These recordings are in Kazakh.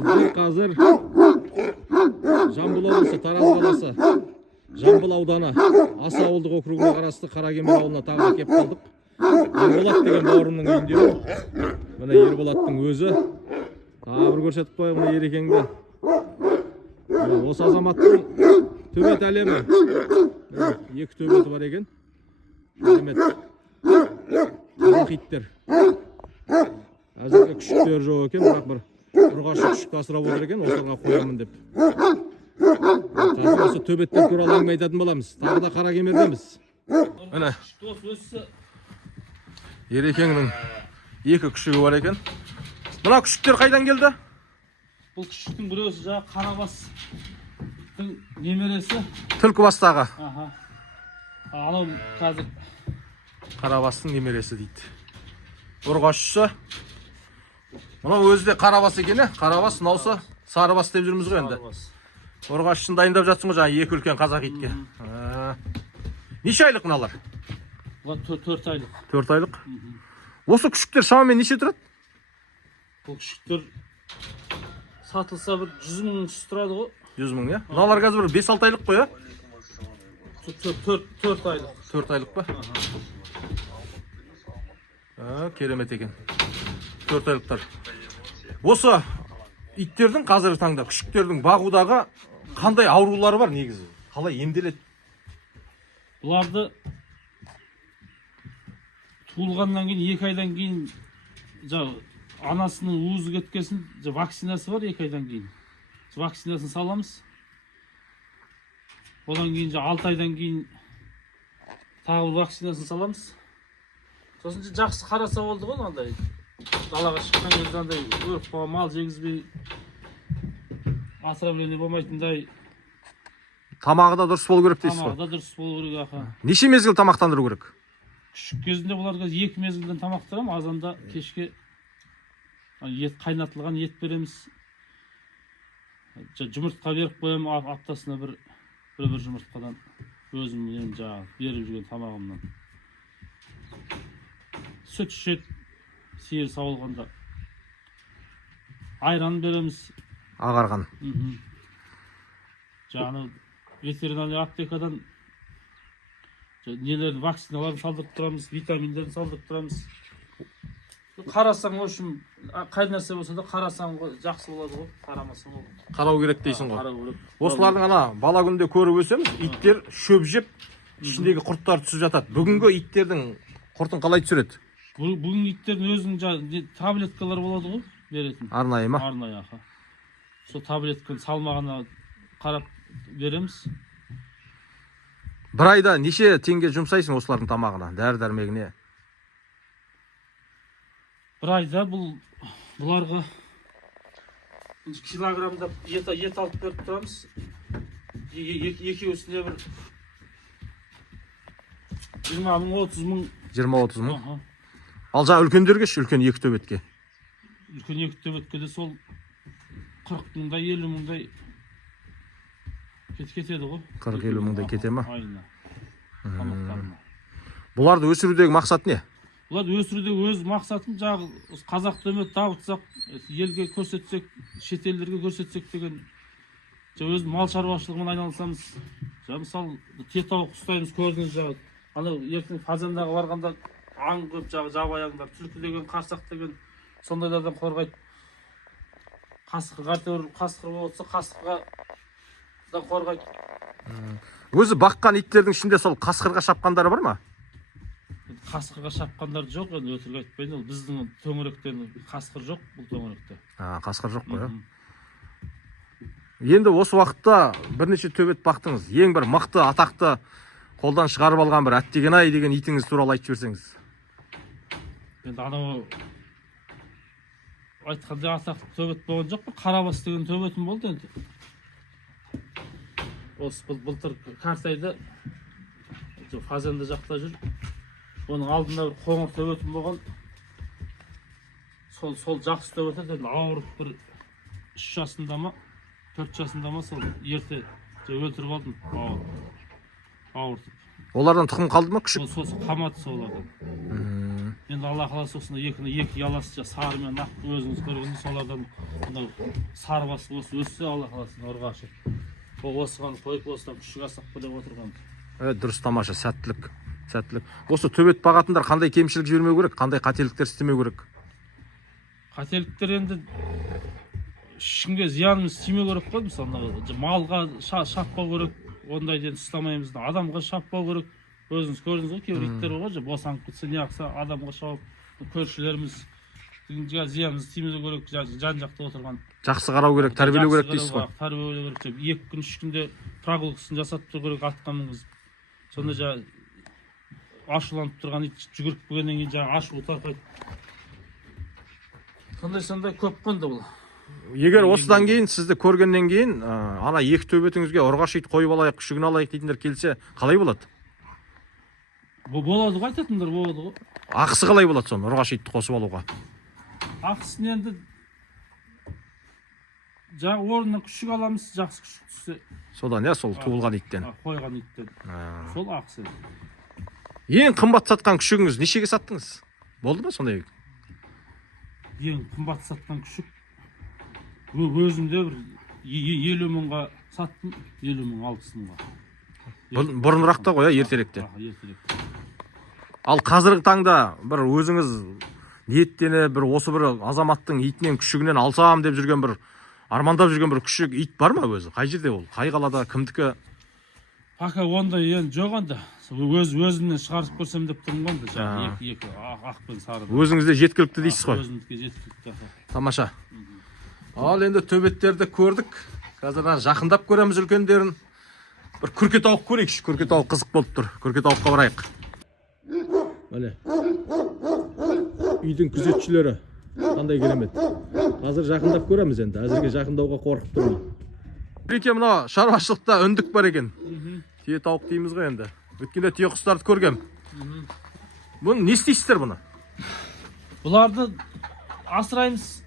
Біздер қазір Жамбыл облысы, Тараз қаласы, Жамбыл ауданы, Аса ауылдық округіне қарасты Қаракемер ауылына тағы кеп қалдық. Ерболат деген бауырымның үйінде. Міне Ерболаттың өзі. Тағы бір көрсетіп қояйық мына Ерекеңді. Осы азаматтың төбет әлемі. Екі төбеті бар екен. Керемет. Қазақ иттер. Әзірге күшіктер жоқ екен, бірақ бір ұрғашы күшік асырап отыр екен, осыларға қоямын деп. Қазір осы төбеттер туралы әңгіме айтатын боламыз. Тағы да Қаракемердеміз. Міне Ерекеңнің екі күшігі бар екен. Мына күшіктер қайдан келді? Бұл күшіктің біреусі жаңа Қарабастың немересі. Түлкібастағы. Анау қазір Қарабастың немересі дейді. Ұрғашысы. Мынау өзі де Қарабас екен, Қарабас, мынаусы Сарыбас деп жүрміз ғой енді. Ұрғашысын дайындап жатсың ғой жаңа екі үлкен қазақ итке. Неше айлық мыналар? 4 айлық. 4 айлық. Осы күшіктер шамамен неше тұрады? Бұл күшіктер сатылса бір 100 мың тұрады ғой. 100 мың, я? Мыналар қазір бір 5-6 айлық қой, я? 4 айлық. 4 айлық па? Керемет екен. 4 айлықтар. Осы иттердің қазіргі таңда күшіктердің бағудағы қандай аурулары бар негізі? Қалай емделеді? Бұларды туылғаннан кейін 2 айдан кейін анасының уызы кеткесін вакцинасы бар 2 айдан кейін. Вакцинасын саламыз. Одан кейін 6 айдан кейін тағы вакцинасын саламыз. Сосын жақсы қараса болды ғой андай. Далаға шыққан кезде андай өріп қалған мал жегізбей отравление болмайтындай. Тамағы да дұрыс болу керек дейсіз ғой. Тамағы да дұрыс болу керек, аха. Неше мезгіл тамақтандыру керек? Күшік кезінде бұларға 2 мезгілден тамақтырамын, азанда кешке ет қайнатылған ет береміз. Жұмыртқа беріп қоямын аптасына бір жұмыртқадан өзім жаңағы беріп жүрген тамағымнан. Сүт ішеді, сиыр сауылғанда. Айран береміз. Ағарған. Жаңағы ветеринарный аптекадан нелерді вакциналарын салдырып тұрамыз, витаминдерін салдырып тұрамыз. Қарасаң, в общем, қай нәрсе болса да қарасаң жақсы болады ғой, қарамасаң ол. Қарау керек дейсің ғой. Қарау керек. Осылардың ана бала күнде көріп өсеміз, иттер шөп жеп, ішіндегі құрттар түсіп жатады. Бүгінгі иттердің құртын қалай түсіреді? Бүгін иттердің өзінің таблеткалар болады ғой, беретін. Арнайы ма? Арнайы, аха. Сол таблетканы салмағына қарап береміз. Бір айда неше теңге жұмсайсың осылардың тамағына, дәрі-дәрмегіне? Бір айда бұларға килограммдап ет алып беріп тұрамыз. Екеуісіне бір 20 мың, 30 мың. 20-30 мың? Ал жаңа үлкендерге үлкен екі төбетке? Үлкен екі төбетке де сол 40 мыңдай, 50 мыңдай кетеді ғой. 40-50 мыңдай кете ма? Айына. Тамақтарына. Бұларды өсірудегі мақсат не? Бұларды өсірудегі өз мақсатым жағы қазақ төбет табытсақ, елге көрсетсек, шетелдерге көрсетсек деген. Өз мал шаруашылығымен айналысамыз. Мысалы, тетауық ұстаймыз, көрдіңіз жағы. Анау ертең фазендаға барғанда аң көп жабайаңдар, түлкі деген, қарсақ деген сондайлардан қорғайды. Қасқыр болса қасқырға да қорғайды. Өзі баққан иттердің ішінде сол қасқырға шапқандары бар ма? Қасқырға шапқандар жоқ, енді өтірік айтпайын, ол біздің төңіректен қасқыр жоқ, бұл төңіректе. Қасқыр жоқ қой. Енді осы уақытта бірнеше төбет бақтыңыз. Ең бір мықты, атақты, қолдан шығарып алған бір Әттеген-ай деген итіңіз туралы айтып жіберсеңіз. Енді анау айтқанда атақты төбет болған жоқ па? Қарабас деген төбетім болды енді. Осы былтыр Картайда фазенда жақта жүр. Оның алдында бір қоңыр төбетім болған. Сол жақсы төбет еді, ауырып бір 3 жасында ма, 4 жасында ма сол ерте өлтіріп алдым ауыртып. Олардан тұқым қалды ма күшік? Сол қаматы солардан. Енді Алла қаласа осында екі яласы сары мен ақ өзіңіз көргенде солардан мынау сары басы осы өссе Алла қаласа ұрғашы. Осыған тойып осыдан күшік асақ деп отырған. Дұрыс, тамаша, сәттілік. Осы төбет бағатындар қандай кемшілік жібермеу керек, қандай қателіктер істемеу керек? Қателіктер енді ешкімге зиянымыз тимеу керек қой. Мысалы малға шаппау керек, ондайден ұстамаймыз. Адамға шаппау керек. Өзіңіз көрдіңіз ғой, кейбір иттер ғой, босанып кетсе не ақса адамға шауып, көршілеріміз зиянымыз тимеу керек, жан-жақта отырған. Жақсы қарау керек, тәрбиелеу керек дейсіз ғой. Тәрбиелеу керек. 2 күн 3 күнде прогулкасын жасап тұру керек атқа мінгізіп. Сонда ашуланып тұрған ит жүгіріп келгеннен кейін ашу тарқайды. Сондай көп қонды бұл. Егер осыдан кейін сізді көргеннен кейін ана екі төбетіңізге ұрғаш ит қойып алайық, күшігін алайық дейтіндер келсе, қалай болады? Болады ғой, айтатындар болады ғой. Ақысы қалай болады соны ұрғаш итті қосып алуға? Ақысын енді орнынан күшік аламыз, жақсы күшік түссе. Содан, сол туылған иттен. Қойған иттен. Сол ақысы. Ең қымбат сатқан күшігіңіз нешеге саттыңыз? Болды ма сондай? Ең қымбат сатқан күшік өзімде бір 50 мыңға саттым, 50 мың 60 мыңға. Бұрынырақта ғой, ертеректе. Ертеректе. Ал қазіргі таңда бір өзіңіз ниеттеніп, бір осы бір азаматтың итінен күшігінен алсам деп жүрген бір армандап жүрген бір күшік ит бар ма өзі? Қай жерде ол? Қай қалада, кімдікі? Пока ондай енді жоқ енді. Өзімнен шығарып көрсем деп тұрмын ғой. Екі ақ пен сары. Өзіңізде жеткілікті дейсіз ғой? Өзімдікі жеткілікті. Тамаша. Ал енді төбеттерді көрдік. Қазір жақындап көреміз үлкендерін. Бір күрке тауық көрейікші. Күрке тауық қызық болып тұр. Күрке тауыққа барайық. Міне. Үйдің күзетшілері қандай керемет. Қазір жақындап көреміз енді. Әзірге жақындауға қорқып тұрмын. Ереке, мына шаруашылықта үндік бар екен. Түйе тауық дейміз ғой енді. Өткенде түйе құстарды көргем. Бұны не істейсіздер бұны? Бұларды асыраймыз.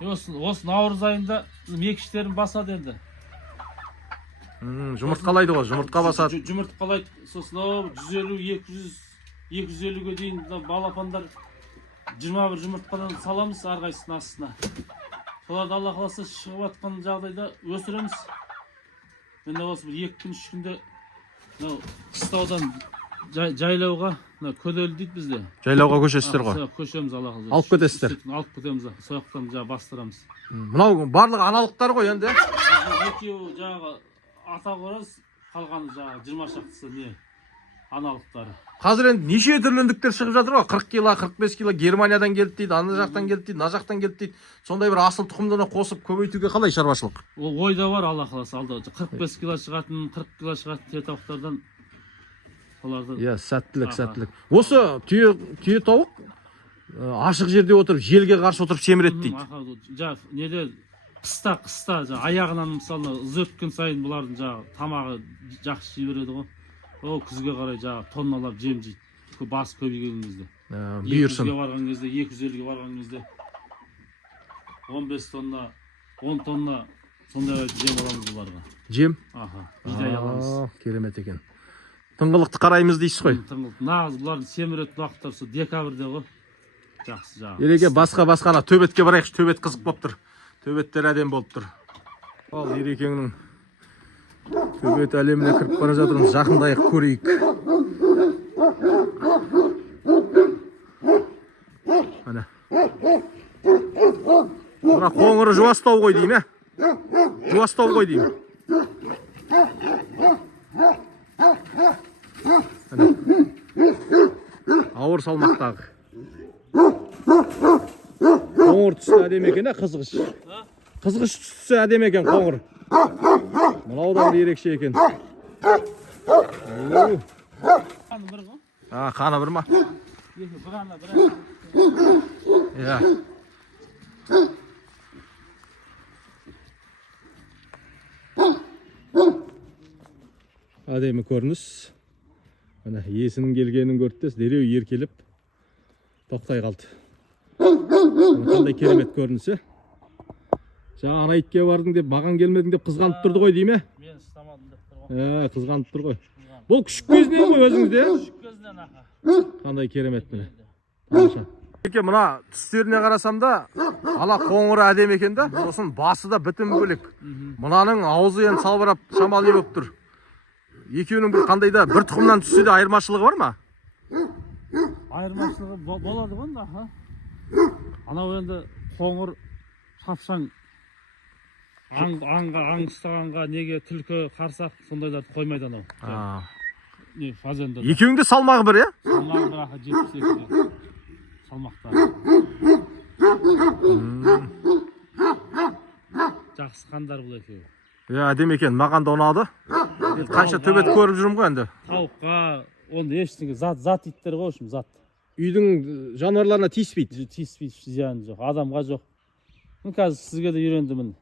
Осы наурыз айында мекіштерін басады енді. Жұмыртқалайды ғой, жұмыртқа басады. Жұмыртқалайды. Сосын 150-200-250-ге дейін балапандар 21 жұмыртқадан саламыз әрқайсысының астына. Соларды Алла қаласа шығып жатқан жағдайда өсіреміз. Енді осы 2 күн 3 күнде қыстаудан жайлауға көделі дейді бізде. Жайлауға көшесіздер ғой? Көшеміз Алла қаласа. Алып кетесіздер? Алып кетеміз. Сояқтан бастырамыз. Мынау барлығы аналықтар ғой енді? Екеуі жаңағы ата қораз, қалғаны жаңағы 20 шақтысы не аналықтары. Қазір енді неше түрлендіктер шығып жатыр ғой? 40 кило, 45 кило Германиядан келді дейді, ана жақтан келді дейді, мына жақтан келді дейді. Сондай бір асыл тұқымданы қосып көбейтуге қалай шаруашылық? Ол ойда бар Алла қаласа. Алда 45 кило шығатын, 40 кило шығатын түйе тауықтардан соларды. Иә, сәттілік. Осы түйе тауық ашық жерде отырып, желге қарсы отырып семіреді дейді. Неде қыста аяғынан мысалы өткен сайын бұлардың тамағы жақсы жей береді ғой. Ол күзге қарай тонналап жем жейді. Бас көбейген кезде. Бұйырсын. 200-ге барған кезде, 250-ге барған кезде 15 тонна, 10 тонна сондай жем аламыз бұларға. Жем? Бидай аламыз. Керемет екен. Тыңғылықты қараймыз дейсіз ғой? Тыңғылықты. Нағыз бұлардың семіретін уақыттар сол декабрьде ғой. Жақсы. Ереке, басқа төбетке барайықшы. Төбет қызық болып тұр. Төбеттер әдем болып тұр. Ал Ерекеңнің төбет әлеміне кіріп бара жатырмыз. Жақындайық көрейік. Міне. Мына қоңыры жуастау ғой деймін, жуастау ғой деймін. Ауыр салмақтағы. Қоңыр түсті әдем екен, қызғыш. Қызғыш түсті әдем екен қоңыр. Мынаудан ерекше екен. Қаны бір ма? Иә. Әдемі көрініс. Есінің келгенін көрді, дереу еркеліп тоқтай қалды. Қандай керемет көрінісі. Жаңа ана итке бардың деп, маған келмедің деп қызғанып тұрды ғой дейме? Мен ұстамадым деп тұр ғой. Қызғанып тұр ғой. Бұл күшік кезінен ғой өзіңізде? Күшік кезінен аха. Қандай керемет міне. Тамаша. Еке мына түстеріне қарасам да ала қоңыры әдемі екен да, сосын басы да бітім бөлек. Мынаның аузы енді салбырап шамалы болып тұр. Екеуінің бір қандай да бір тұқымнан түссе де айырмашылығы бар ма? Айырмашылығы болады ғой да, аха. Анау енді қоңыр шапшаң аң ұстағанға неге түлкі қарсақ сондайларды қоймайды анау. Не фазенда. Екеуінде салмағы бір, е? Салмағы бір аха 72 салмақта. Жақсы қандар бұл екеуі. Әдемі екен, маған да ұнады. Қанша төбет көріп жүрмін ғой енді. Тауыққа онда ештеңе зат иттер ғой, үшін зат. Үйдің жануарларына тиіспейді. Тиіспейді, зияны жоқ, адамға жоқ. Қазір сізге де үйрендім.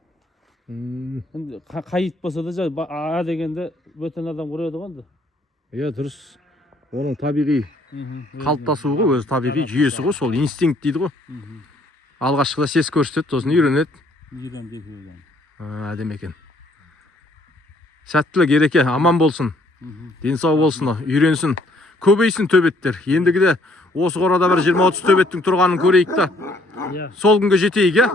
Қайыт болса да а дегенде бөтен адам көреді ғой. Иә, дұрыс. Оның табиғи қалыптасуы ғой, өзі табиғи жүйесі ғой, сол инстинкт дейді ғой. Алғашқыда сес көрсетеді, сосын үйренеді. Әдемі екен. Сәттілік ереке, аман болсын. Денсау болсын, үйренсін. Көбейсін төбеттер. Ендігіде осы қорада бір 20-30 төбеттің тұрғанын көрейік та. Сол күнге жетейік, е?